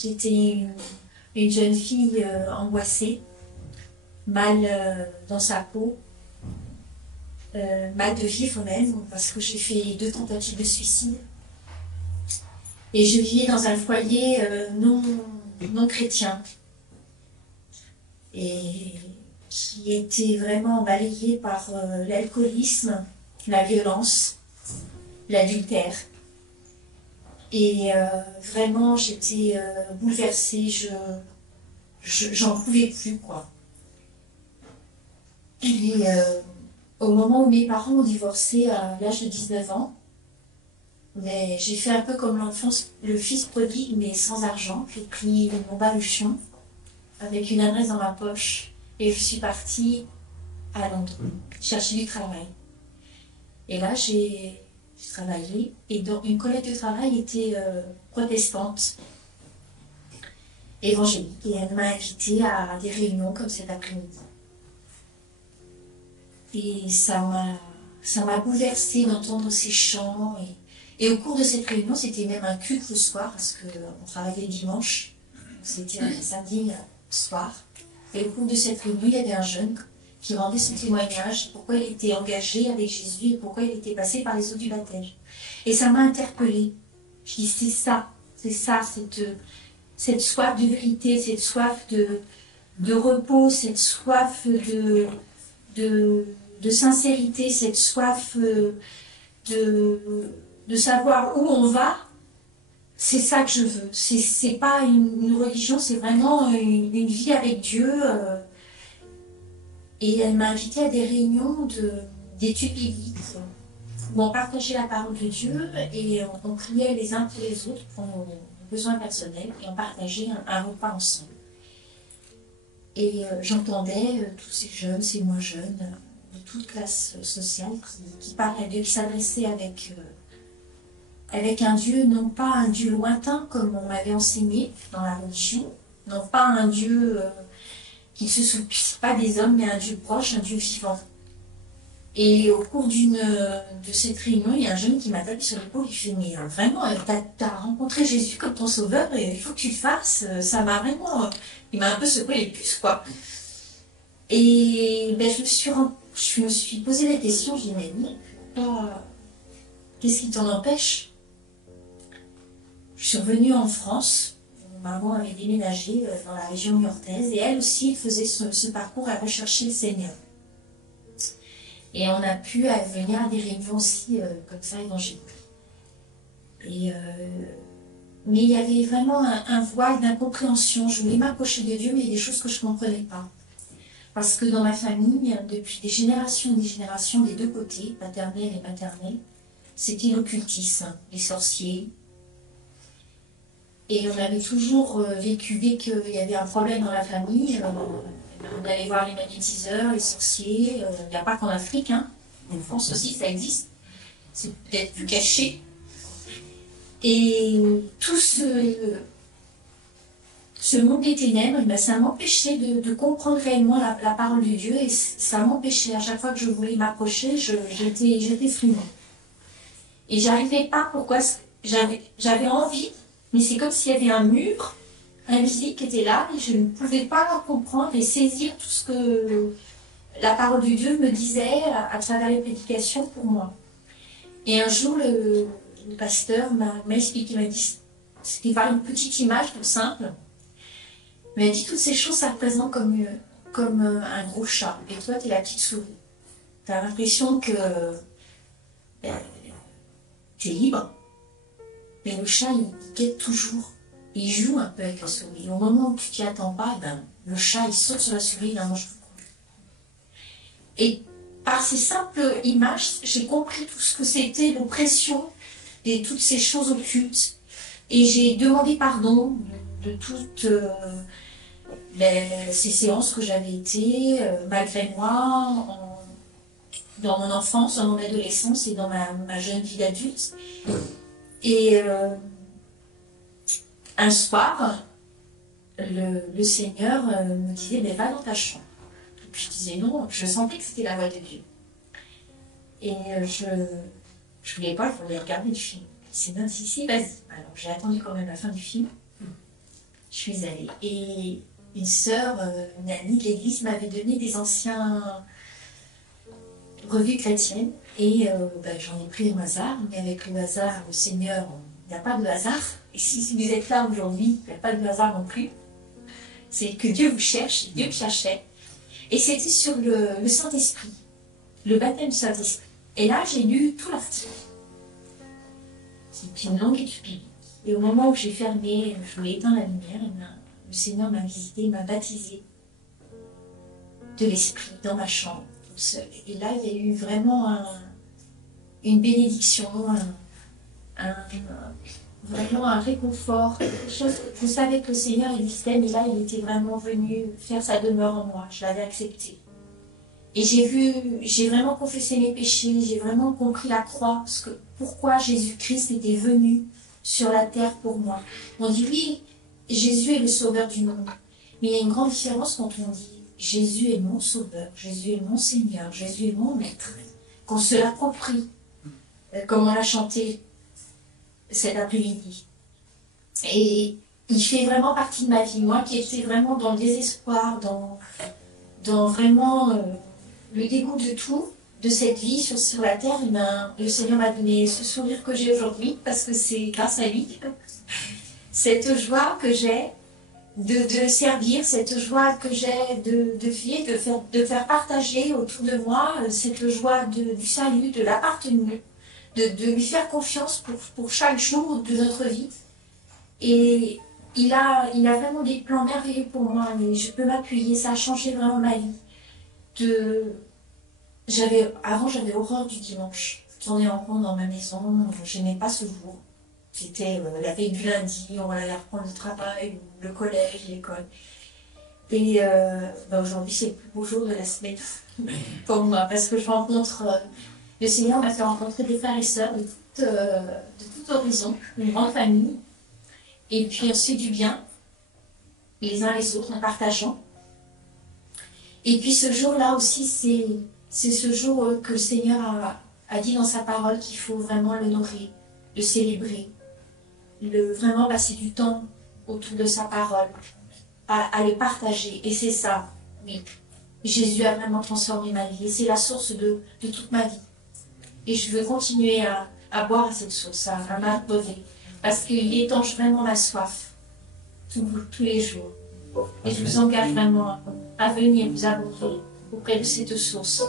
J'étais une jeune fille angoissée, mal dans sa peau, mal de vivre même, parce que j'ai fait 2 tentatives de suicide. Et je vivais dans un foyer non chrétien, et qui était vraiment balayé par l'alcoolisme, la violence, l'adultère. Et vraiment, j'étais bouleversée, j'en pouvais plus, quoi. Et au moment où mes parents ont divorcé à l'âge de 19 ans, mais j'ai fait un peu comme l'enfance, le fils prodigue, mais sans argent. J'ai pris mon baluchon avec une adresse dans ma poche et je suis partie à Londres chercher du travail. Et là, j'ai travaillé, et donc une collègue de travail était protestante, évangélique, et elle m'a invitée à des réunions comme cet après-midi. Et ça m'a bouleversée d'entendre ces chants. Et au cours de cette réunion, c'était même un culte le soir, parce qu'on travaillait le dimanche, c'était un samedi soir. Et au cours de cette réunion, il y avait un jeune qui rendait son témoignage, pourquoi il était engagé avec Jésus et pourquoi il était passé par les eaux du baptême. Et ça m'a interpellée. Je dis, c'est ça, cette soif de vérité, cette soif de repos, cette soif de sincérité, cette soif de savoir où on va. C'est ça que je veux. C'est pas une religion, c'est vraiment une vie avec Dieu. Et elle m'a invitée à des réunions d'études bibliques où on partageait la parole de Dieu et on priait les uns pour les autres pour nos besoins personnels et on partageait un repas ensemble. Et j'entendais tous ces jeunes, ces moins jeunes, de toute classe sociale qui parlaient d'eux, qui s'adressaient avec un Dieu, non pas un Dieu lointain comme on m'avait enseigné dans la religion, non pas un Dieu qui ne se soucie pas des hommes, mais un Dieu proche, un Dieu vivant. Et au cours de cette réunion, il y a un jeune qui m'a tapé sur l'épaule, il fait, mais vraiment, t'as rencontré Jésus comme ton sauveur, et il faut que tu le fasses. Ça m'a vraiment... il m'a un peu secoué les puces, quoi. Et ben, je me suis posé la question, j'ai dit, mais qu'est-ce qui t'en empêche? Je suis revenue en France. Maman avait déménagé dans la région niortaise et elle aussi faisait ce parcours à rechercher le Seigneur. Et on a pu venir à des réunions aussi comme ça évangéliques. Mais il y avait vraiment un voile d'incompréhension. Je voulais m'approcher de Dieu, mais il y a des choses que je ne comprenais pas. Parce que dans ma famille, depuis des générations et des générations, des deux côtés, paternelle et maternelle, c'était l'occultisme, les sorciers. Et on avait toujours vécu, dès qu'il y avait un problème dans la famille, on allait voir les magnétiseurs, les sorciers. Il n'y a pas qu'en Afrique, hein. En France aussi, ça existe. C'est peut-être plus caché. Et tout ce monde des ténèbres, ça m'empêchait de comprendre réellement la parole de Dieu. Et ça m'empêchait, à chaque fois que je voulais m'approcher, j'étais frimée. Et j'arrivais pas, pourquoi j'avais envie. Mais c'est comme s'il y avait un mur invisible qui était là et je ne pouvais pas comprendre et saisir tout ce que la parole de Dieu me disait à travers les prédications pour moi. Et un jour, le pasteur m'a expliqué, il m'a dit, c'était par une petite image toute simple, il m'a dit toutes ces choses, ça représente comme un gros chat et toi, tu es la petite souris. Tu as l'impression que tu es libre. Mais le chat, il guette toujours. Il joue un peu avec la souris. Et au moment où tu t'y attends pas, le chat, il saute sur la souris, il la mange tout court. Et par ces simples images, j'ai compris tout ce que c'était l'oppression et toutes ces choses occultes. Et j'ai demandé pardon de toutes ces séances que j'avais été, malgré moi, dans mon enfance, dans mon adolescence et dans ma jeune vie d'adulte. Et un soir, le Seigneur me disait, mais va dans ta chambre. Et puis je disais non, je sentais que c'était la voix de Dieu. Et je voulais pas, je voulais regarder le film. Il disait non, si, vas-y. Alors j'ai attendu quand même la fin du film. je suis allée. Et une sœur, une amie de l'église, m'avait donné des anciens revues chrétiennes. Et j'en ai pris au hasard. Mais avec le hasard, le Seigneur, il n'y a pas de hasard. Et si vous êtes là aujourd'hui, il n'y a pas de hasard non plus. C'est que Dieu vous cherche, Dieu me cherchait. Et c'était sur le Saint-Esprit, le baptême du Saint-Esprit. Et là, j'ai lu tout l'article. C'est une longue étude biblique. Et au moment où j'ai fermé, je voulais éteindre la lumière, le Seigneur m'a visité, il m'a baptisé de l'Esprit dans ma chambre, toute seule. Et là, il y a eu vraiment une bénédiction, vraiment un réconfort. Je savais que le Seigneur existait, mais là, il était vraiment venu faire sa demeure en moi. Je l'avais accepté. Et j'ai vraiment confessé mes péchés, j'ai vraiment compris la croix, pourquoi Jésus-Christ était venu sur la terre pour moi. On dit oui, Jésus est le sauveur du monde. Mais il y a une grande différence quand on dit Jésus est mon sauveur, Jésus est mon Seigneur, Jésus est mon maître. Qu'on se l'approprie, comme on l'a chanté cet après-midi. Et il fait vraiment partie de ma vie. Moi qui étais vraiment dans le désespoir, dans vraiment le dégoût de tout, de cette vie sur la terre, le Seigneur m'a donné ce sourire que j'ai aujourd'hui, parce que c'est grâce à lui. Cette joie que j'ai de le servir, cette joie que j'ai de vivre, de faire partager autour de moi cette joie du salut, de l'appartenir, de lui faire confiance pour chaque jour de notre vie. Et il a vraiment des plans merveilleux pour moi, et je peux m'appuyer, ça a changé vraiment ma vie. Avant, j'avais horreur du dimanche. Tourner en rond dans ma maison, je n'aimais pas ce jour. C'était la veille du lundi, on allait reprendre le travail, le collège, l'école. Et aujourd'hui, c'est le plus beau jour de la semaine pour moi, parce que je rencontre, le Seigneur m'a fait rencontrer des frères et sœurs de tout horizon, une grande famille. Et puis on se fait du bien, les uns les autres, en partageant. Et puis ce jour-là aussi, c'est ce jour que le Seigneur a dit dans sa parole qu'il faut vraiment l'honorer, le célébrer, vraiment passer du temps autour de sa parole, à le partager. Et c'est ça, oui. Jésus a vraiment transformé ma vie et c'est la source de toute ma vie. Et je veux continuer à boire à cette source, à m'abreuver, parce qu'il étanche vraiment ma soif tous les jours. Et je vous engage vraiment à venir vous abreuver auprès de cette source.